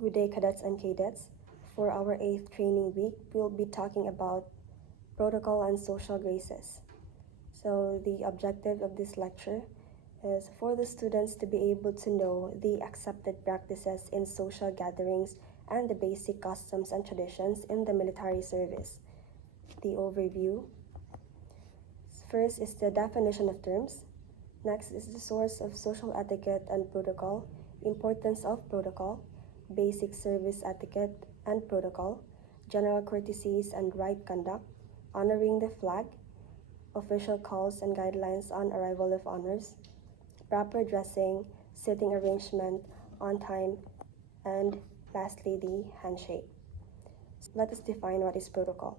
Good day, cadets and cadets. For our 8th training week, we'll be talking about protocol and social graces. So the objective of this lecture is for the students to be able to know the accepted practices in social gatherings and the basic customs and traditions in the military service. The overview. First is the definition of terms. Next is the source of social etiquette and protocol, importance of protocol, basic service etiquette and protocol, general courtesies and right conduct, honoring the flag, official calls and guidelines on arrival of honors, proper dressing, sitting arrangement on time, and lastly, the handshake. Let us define what is protocol.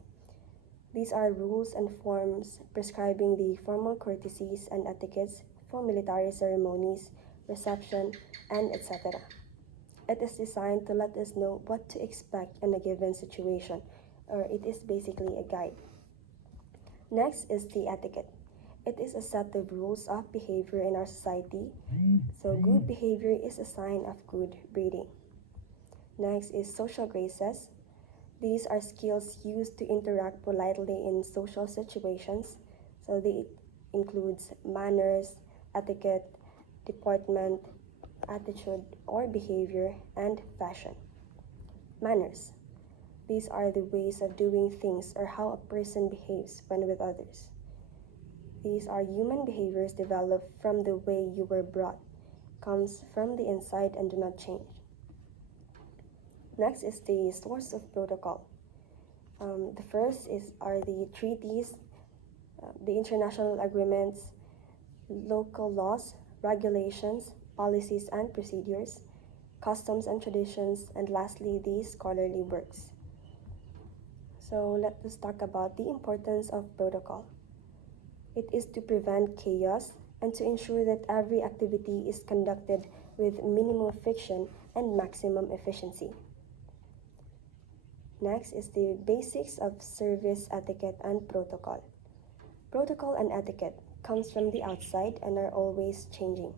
These are rules and forms prescribing the formal courtesies and etiquettes for military ceremonies, reception, and etc. It is designed to let us know what to expect in a given situation, or it is basically a guide. Next is the etiquette. It is a set of rules of behavior in our society, so good behavior is a sign of good breeding. Next is social graces. These are skills used to interact politely in social situations, so they includes manners, etiquette, deportment, attitude or behavior, and fashion. Manners. These are the ways of doing things or how a person behaves when with others. These are human behaviors developed from the way you were brought, comes from the inside and do not change. Next is the source of protocol. The first are the treaties, the international agreements, local laws, regulations, policies and procedures, customs and traditions, and lastly, the scholarly works. So let us talk about the importance of protocol. It is to prevent chaos and to ensure that every activity is conducted with minimum friction and maximum efficiency. Next is the basics of service etiquette and protocol. Protocol and etiquette comes from the outside and are always changing.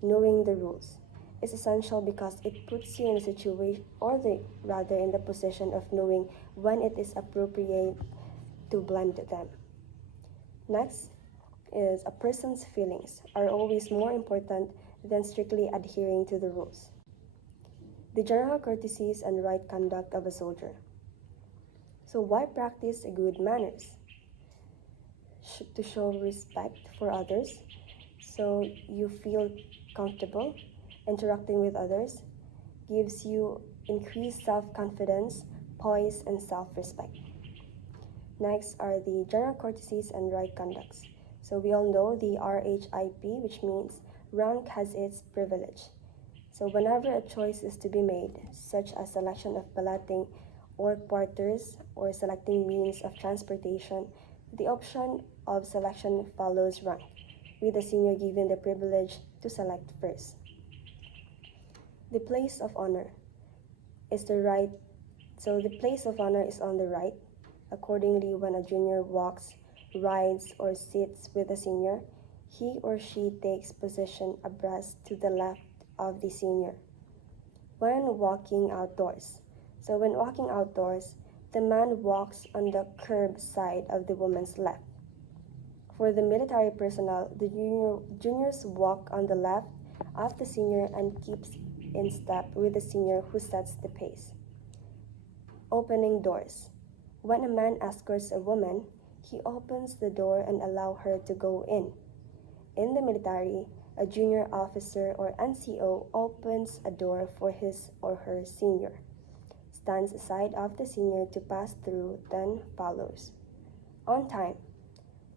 Knowing the rules is essential because it puts you in a situation, in the position of knowing when it is appropriate to blend them. Next is a person's feelings are always more important than strictly adhering to the rules. The general courtesies and right conduct of a soldier. So why practice good manners? To show respect for others, so you feel comfortable interacting with others, gives you increased self-confidence, poise, and self-respect. Next are the general courtesies and right conducts. So we all know the RHIP, which means rank has its privilege. So whenever a choice is to be made, such as selection of balloting or quarters or selecting means of transportation, the option of selection follows rank, with the senior given the privilege to select first. The place of honor is the right, so the place of honor is on the right. Accordingly, when a junior walks, rides, or sits with a senior, he or she takes position abreast to the left of the senior. When walking outdoors, so when walking outdoors, the man walks on the curb side of the woman's left. For the military personnel, the juniors walk on the left of the senior and keeps in step with the senior who sets the pace. Opening doors. When a man escorts a woman, he opens the door and allows her to go in. In the military, a junior officer or NCO opens a door for his or her senior, stands aside of the senior to pass through, then follows. On time.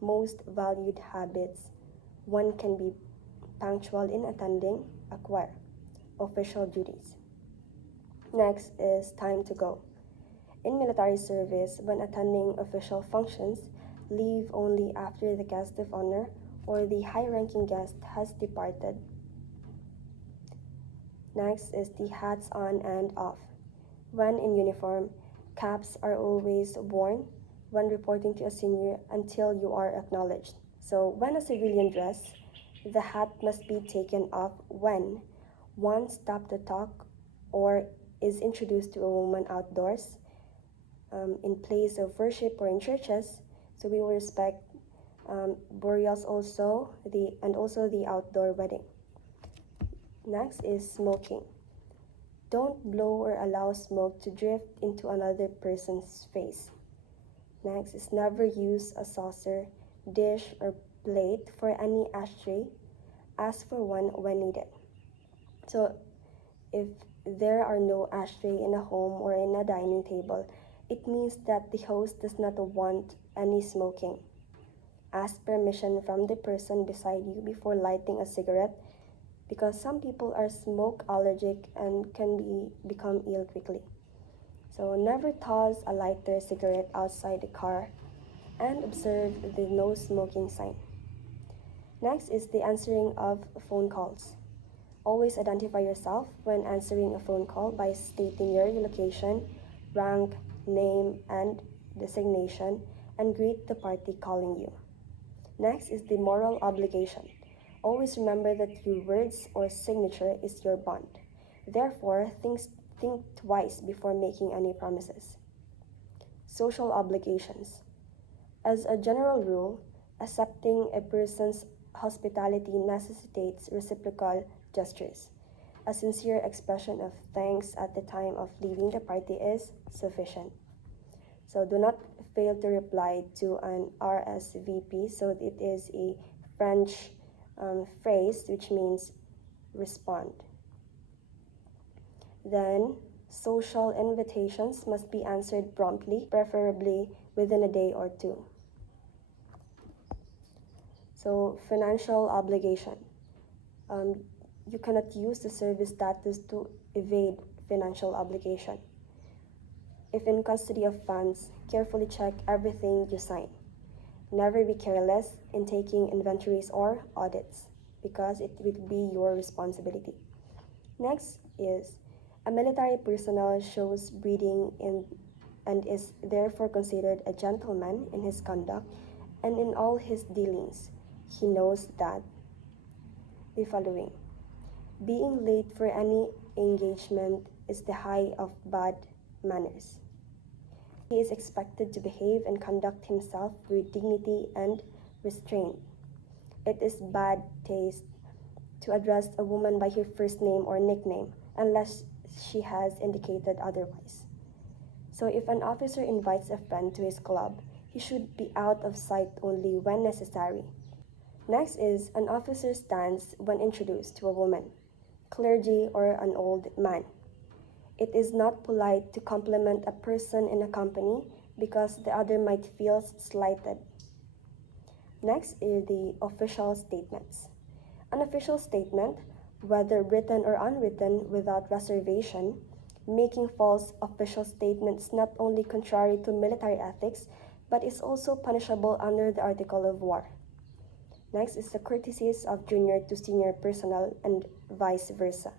Most valued habits. One can be punctual in attending, acquire. Official duties. Next is time to go. In military service, when attending official functions, leave only after the guest of honor or the high-ranking guest has departed. Next is the hats on and off. When in uniform, caps are always worn when reporting to a senior until you are acknowledged. So when a civilian dress, the hat must be taken off when one stop to talk or is introduced to a woman outdoors, in place of worship or in churches, so we will respect burials also, and also the outdoor wedding. Next is smoking. Don't blow or allow smoke to drift into another person's face. Next is never use a saucer, dish, or plate for any ashtray. Ask for one when needed. So if there are no ashtray in a home or in a dining table, it means that the host does not want any smoking. Ask permission from the person beside you before lighting a cigarette, because some people are smoke allergic and can become ill quickly. So never toss a lighter cigarette outside the car, and observe the no smoking sign. Next is the answering of phone calls. Always identify yourself when answering a phone call by stating your location, rank, name, and designation, and greet the party calling you. Next is the moral obligation. Always remember that your words or signature is your bond. Therefore, think twice before making any promises. Social obligations. As a general rule, accepting a person's hospitality necessitates reciprocal gestures. A sincere expression of thanks at the time of leaving the party is sufficient. So do not fail to reply to an RSVP. So it is a French phrase which means respond. Then, social invitations must be answered promptly, preferably within a day or two. So, financial obligation. You cannot use the service status to evade financial obligation. If in custody of funds, carefully check everything you sign. Never be careless in taking inventories or audits, because it will be your responsibility. Next is, a military personnel shows breeding and is therefore considered a gentleman in his conduct and in all his dealings. He knows that the following: being late for any engagement is the height of bad manners. He is expected to behave and conduct himself with dignity and restraint. It is bad taste to address a woman by her first name or nickname unless she has indicated otherwise. So if an officer invites a friend to his club, he should be out of sight only when necessary. Next is, an officer stands when introduced to a woman, clergy, or an old man. It is not polite to compliment a person in a company because the other might feel slighted. Next is the official statements. An official statement, whether written or unwritten without reservation, making false official statements not only contrary to military ethics, but is also punishable under the Article of War. Next is the courtesies of junior to senior personnel and vice versa.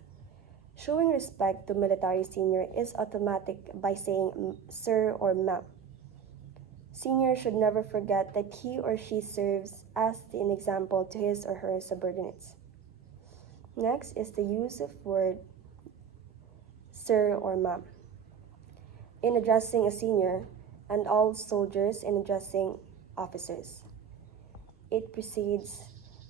Showing respect to military senior is automatic by saying sir or ma'am. Senior should never forget that he or she serves as an example to his or her subordinates. Next is the use of word sir or ma'am in addressing a senior, and all soldiers in addressing officers. It precedes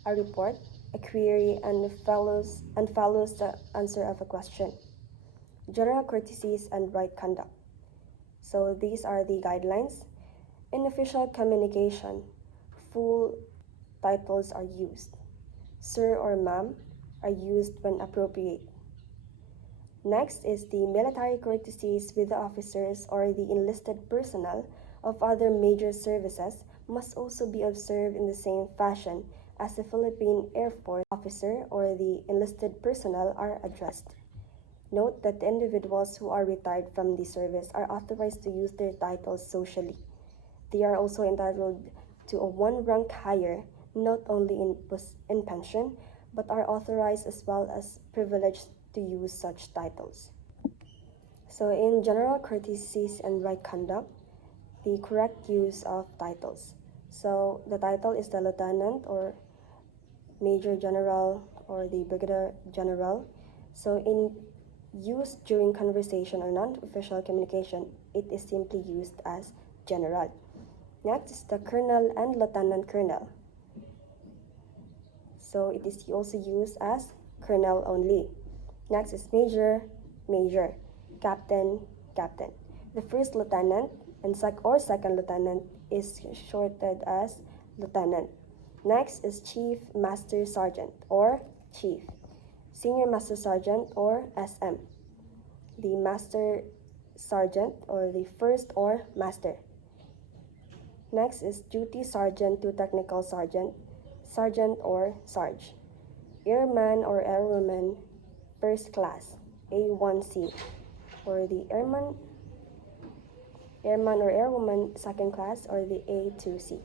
a report, a query, and follows the answer of a question. General courtesies and right conduct. So these are the guidelines. In official communication, full titles are used. Sir or ma'am are used when appropriate. Next is the military courtesies with the officers or the enlisted personnel of other major services must also be observed in the same fashion as the Philippine Air Force officer or the enlisted personnel are addressed. Note that the individuals who are retired from the service are authorized to use their titles socially. They are also entitled to a one rank higher, not only in pension, but are authorized as well as privileged to use such titles. So in general courtesies and right conduct, the correct use of titles. So the title is the lieutenant or major general or the brigadier general. So in Used during conversation or non-official communication, it is simply used as general. Next is the colonel and lieutenant colonel. So it is also used as colonel only. Next is major, major, captain, captain. The first lieutenant and second lieutenant is shortened as lieutenant. Next is chief master sergeant or chief, senior master sergeant or SM, the master sergeant or the first or master. Next is duty sergeant to technical sergeant, sergeant or sarge, airman or airwoman first class, A1C, or the airman or airwoman second class, or the A2C.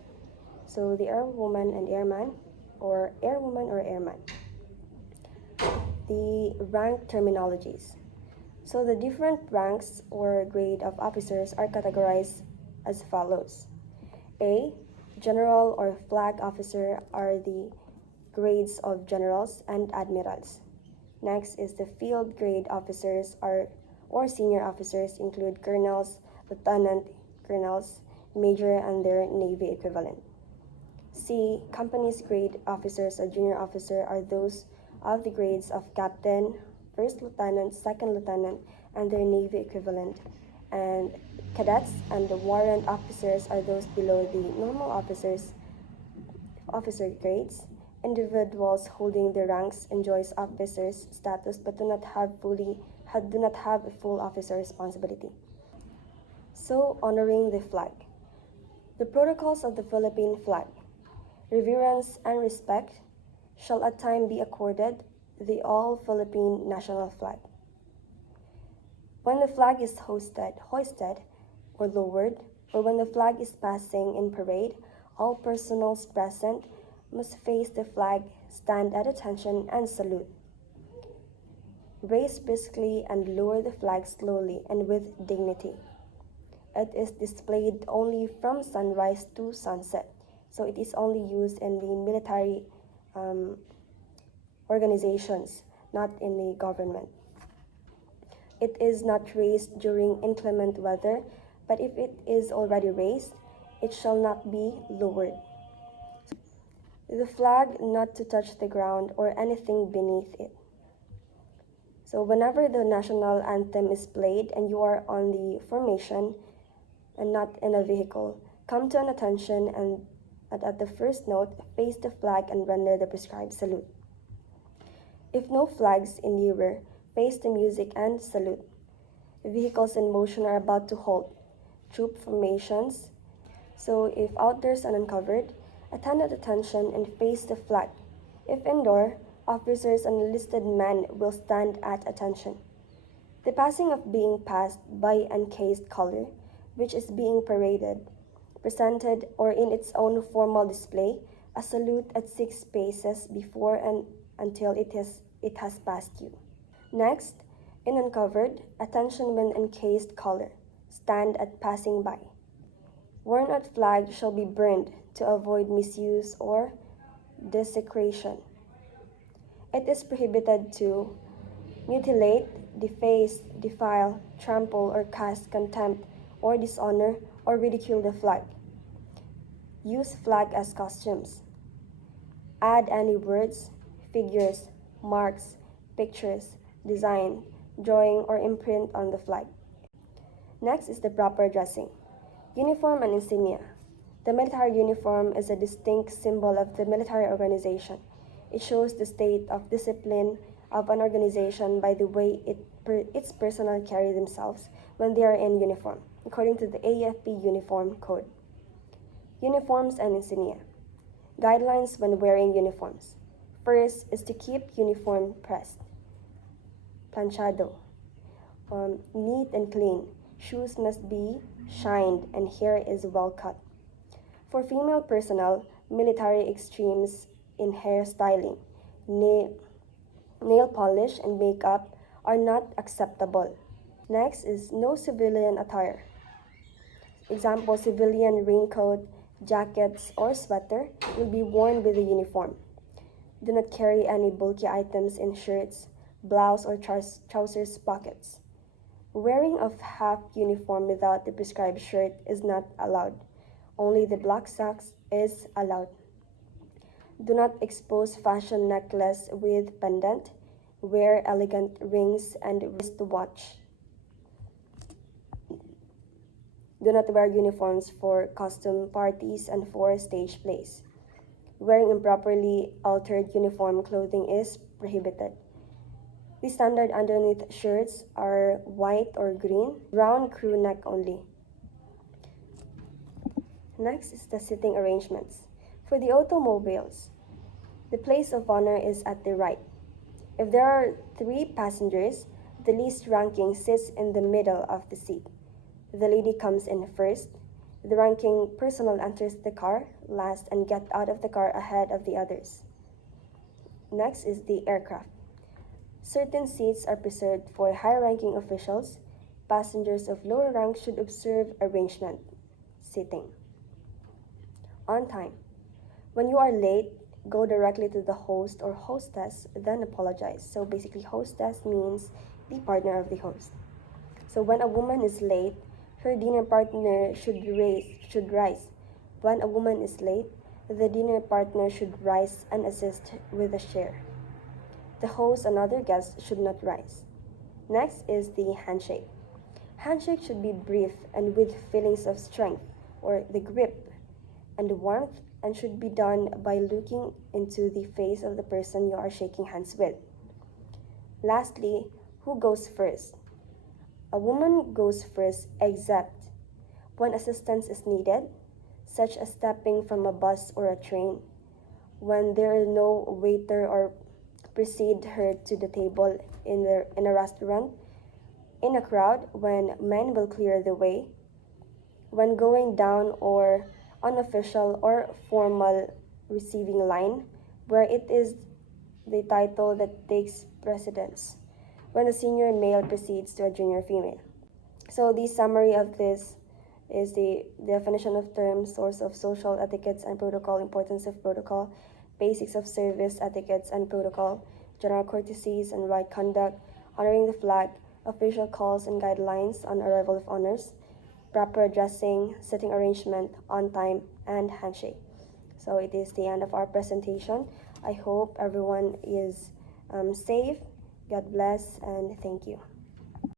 So the airwoman and airman, or airwoman or airman. The rank terminologies. So the different ranks or grade of officers are categorized as follows. A, general or flag officer are the grades of generals and admirals. Next is the field grade officers or senior officers include colonels, lieutenant colonels, major, and their Navy equivalent. C, company's grade officers or junior officer are those of the grades of captain, first lieutenant, second lieutenant, and their Navy equivalent. And cadets and the warrant officers are those below the normal officer grades. Individuals holding the ranks enjoys officer's status but do not have a full officer responsibility. So, honoring the flag. The protocols of the Philippine flag. Reverence and respect shall at time be accorded the all-Philippine national flag. When the flag is hoisted or lowered, or when the flag is passing in parade, all personnel present must face the flag, stand at attention, and salute. Raise briskly and lower the flag slowly and with dignity. It is displayed only from sunrise to sunset, so it is only used in the military organizations, not in the government. It is not raised during inclement weather, but if it is already raised, it shall not be lowered. The flag not to touch the ground or anything beneath it. So whenever the national anthem is played and you are on the formation and not in a vehicle, come to an attention and at the first note, face the flag and render the prescribed salute. If no flags in the rear, face the music and salute. Vehicles in motion are about to halt. Troop formations. So if outdoors and uncovered, attend at attention and face the flag. If indoor, officers and enlisted men will stand at attention. The passing of being passed by encased color, which is being paraded, presented, or in its own formal display, a salute at 6 paces before and until it has passed you. Next, in uncovered, attention when encased color, stand at passing by. Worn out flag shall be burned to avoid misuse or desecration. It is prohibited to mutilate, deface, defile, trample, or cast contempt, or dishonor, or ridicule the flag. Use flag as costumes. Add any words, figures, marks, pictures, design, drawing, or imprint on the flag. Next is the proper dressing. Uniform and insignia. The military uniform is a distinct symbol of the military organization. It shows the state of discipline of an organization by the way its personnel carry themselves when they are in uniform, according to the AFP Uniform Code. Uniforms and insignia. Guidelines when wearing uniforms. First is to keep uniform pressed, planchado, neat and clean. Shoes must be shined and hair is well cut. For female personnel, military extremes in hair styling, nail polish, and makeup are not acceptable. Next is no civilian attire. Example, civilian raincoat, jackets, or sweater will be worn with the uniform. Do not carry any bulky items in shirts, blouse or trousers pockets. Wearing of half uniform without the prescribed shirt is not allowed. Only the black socks is allowed. Do not expose fashion necklace with pendant. Wear elegant rings and wristwatch. Do not wear uniforms for costume parties and for stage plays. Wearing improperly altered uniform clothing is prohibited. The standard underneath shirts are white or green, round crew neck only. Next is the seating arrangements. For the automobiles, the place of honor is at the right. If there are 3 passengers, the least ranking sits in the middle of the seat. The lady comes in first. The ranking personnel enters the car last and gets out of the car ahead of the others. Next is the aircraft. Certain seats are reserved for high-ranking officials. Passengers of lower rank should observe arrangement. Seating. On time. When you are late, go directly to the host or hostess, then apologize. So basically, hostess means the partner of the host. So when a woman is late, her dinner partner should rise. When a woman is late, the dinner partner should rise and assist with the share. The host and other guests should not rise. Next is the handshake. Handshake should be brief and with feelings of strength or the grip and warmth, and should be done by looking into the face of the person you are shaking hands with. Lastly, who goes first? A woman goes first except when assistance is needed, such as stepping from a bus or a train, when there is no waiter or precede her to the table in a restaurant, in a crowd, when men will clear the way, when going down or unofficial or formal receiving line, where it is the title that takes precedence, when the senior male precedes to a junior female. So the summary of this is the definition of terms, source of social etiquettes and protocol, importance of protocol, basics of service etiquettes and protocol, general courtesies and right conduct, honoring the flag, official calls and guidelines on arrival of honors, proper addressing, sitting arrangement, on time, and handshake. So it is the end of our presentation. I hope everyone is safe. God bless and thank you.